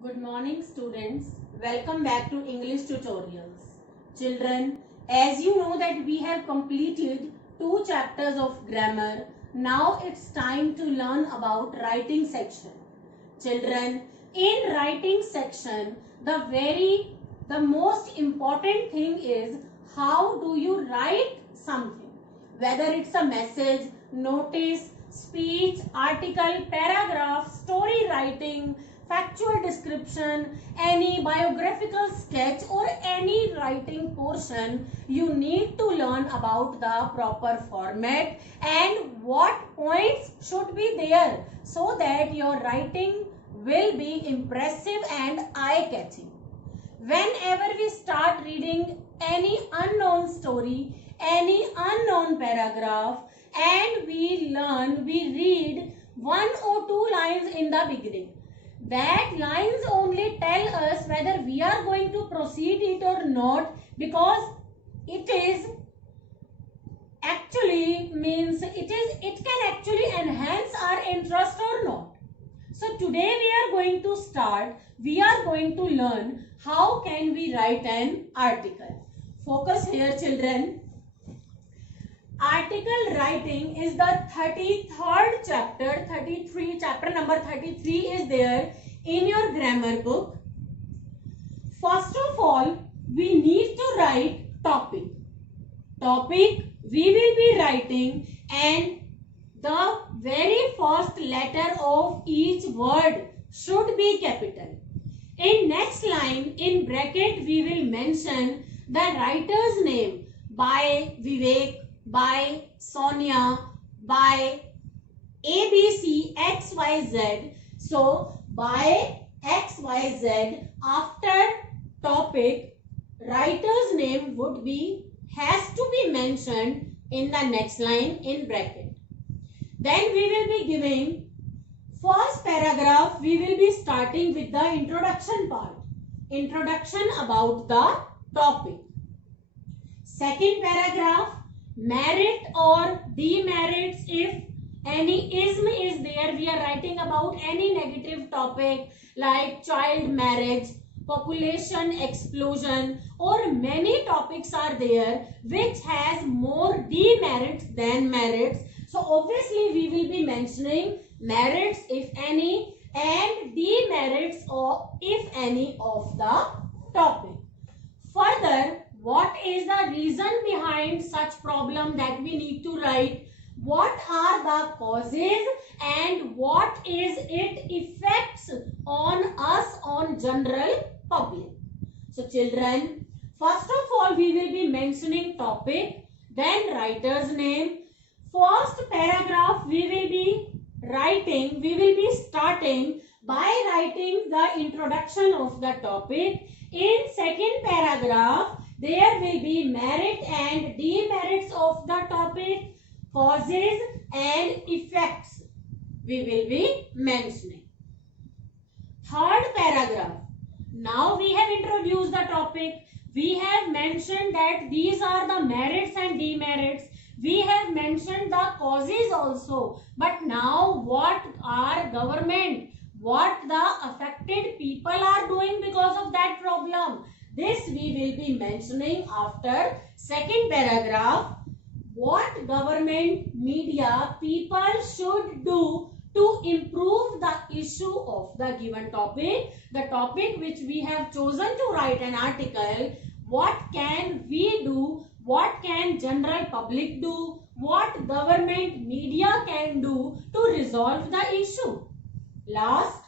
Good morning students. Welcome back to English tutorials. Children, as you know that we have completed 2 chapters of grammar. Now it's time to learn about writing section. Children, in writing section, the most important thing is how do you write something? Whether it's a message, notice, speech, article, paragraph, story writing, factual description, any biographical sketch or any writing portion, you need to learn about the proper format and what points should be there so that your writing will be impressive and eye-catching. Whenever we start reading any unknown story, any unknown paragraph, and we read 1 or 2 lines in the beginning. That lines only tell us whether we are going to proceed it or not, because it can actually enhance our interest or not. So today we are going to learn how can we write an article. Focus here children. Article writing is the 33rd chapter. Chapter number 33 is there in your grammar book. First of all, we need to write topic. Topic we will be writing, and the very first letter of each word should be capital. In next line, in bracket, we will mention the writer's name by Vivek, by Sonia, by ABC XYZ. So by XYZ, after topic, writer's name has to be mentioned in the next line in bracket. Then we will be giving first paragraph. We will be starting with the introduction part. Introduction about the topic. Second paragraph, merit or demerits. If any ism is there, we are writing about any negative topic like child marriage, population explosion, or many topics are there which has more demerits than merits. So obviously we will be mentioning merits if any and demerits or if any of the topic. Further, what is the reason behind such problem that we need to write? What are the causes and what is its effects on us, on general public? So children, first of all we will be mentioning topic, then writer's name. First paragraph we will be starting by writing the introduction of the topic. In second paragraph, there will be merit and demerits of the topic, causes and effects we will be mentioning. Third paragraph, now we have introduced the topic. We have mentioned that these are the merits and demerits. We have mentioned the causes also. But now what the affected people are doing because of that problem, this we will be mentioning after second paragraph. What government, media, people should do to improve the issue of the given topic, the topic which we have chosen to write an article. What can we do? What can general public do? What government, media can do to resolve the issue? Last,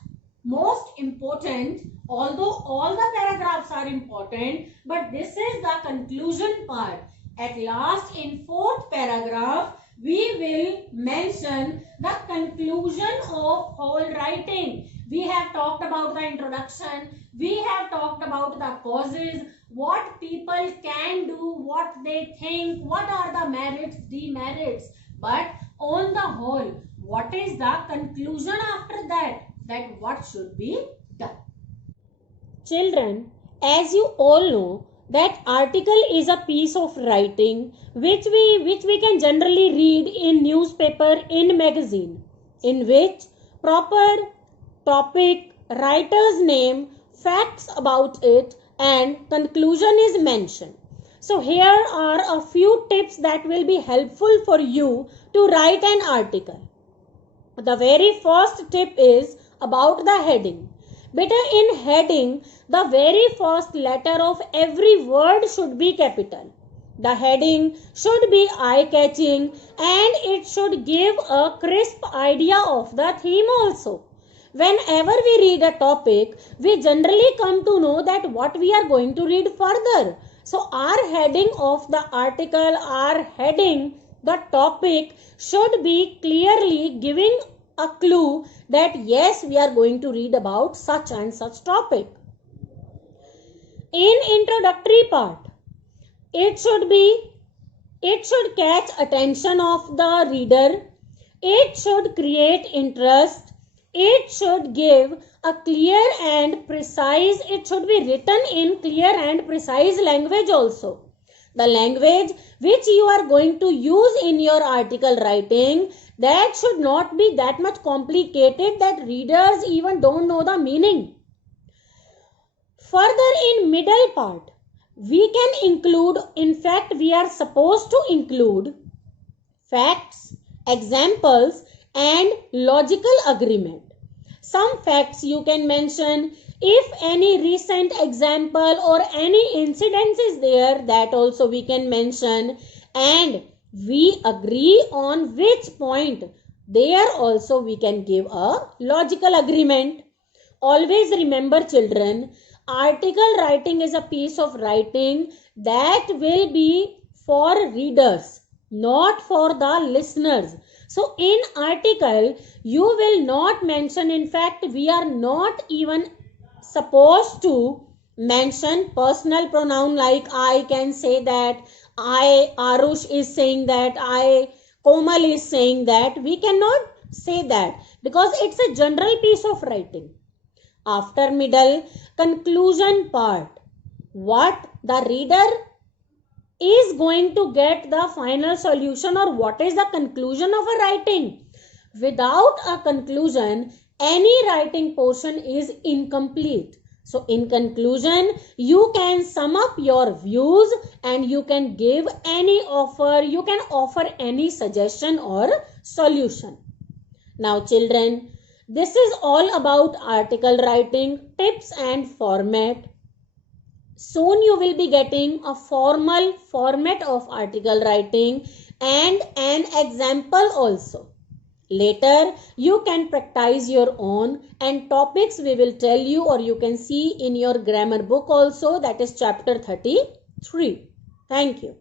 most important, although all the paragraphs are important, but this is the conclusion part. At last, in fourth paragraph, we will mention the conclusion of whole writing. We have talked about the introduction. We have talked about the causes, what people can do, what they think, what are the merits, demerits. But on the whole, what is the conclusion after that? That what should be done. Children, as you all know, that article is a piece of writing which we can generally read in newspaper, in magazine, in which proper topic, writer's name, facts about it, and conclusion is mentioned. So here are a few tips that will be helpful for you to write an article. The very first tip is about the heading. Beta, in heading, the very first letter of every word should be capital. The heading should be eye-catching and it should give a crisp idea of the theme also. Whenever we read a topic, we generally come to know that what we are going to read further. So our heading of the article, our heading, the topic should be clearly giving a clue that yes, we are going to read about such and such topic. In introductory part, it should catch attention of the reader. It should create interest. It should give a clear and precise, it should be written in clear and precise language also. The language which you are going to use in your article writing, that should not be that much complicated that readers even don't know the meaning. Further, in middle part, we can include, in fact, we are supposed to include facts, examples, and logical agreement. Some facts you can mention. If any recent example or any incidents is there, that also we can mention. And we agree on which point, there also we can give a logical agreement. Always remember, children, article writing is a piece of writing that will be for readers, not for the listeners. So in article, you will not mention, in fact, we are not even supposed to mention personal pronoun like I can say that, I, Arush is saying that, I, Komal is saying that. We cannot say that because it's a general piece of writing. After middle, conclusion part. What the reader is going to get the final solution or what is the conclusion of a writing. Without a conclusion, any writing portion is incomplete. So in conclusion, you can sum up your views and you can give any offer, you can offer any suggestion or solution. Now children, this is all about article writing, tips and format. Soon you will be getting a formal format of article writing and an example also. Later, you can practice your own and topics we will tell you or you can see in your grammar book also, that is chapter 33. Thank you.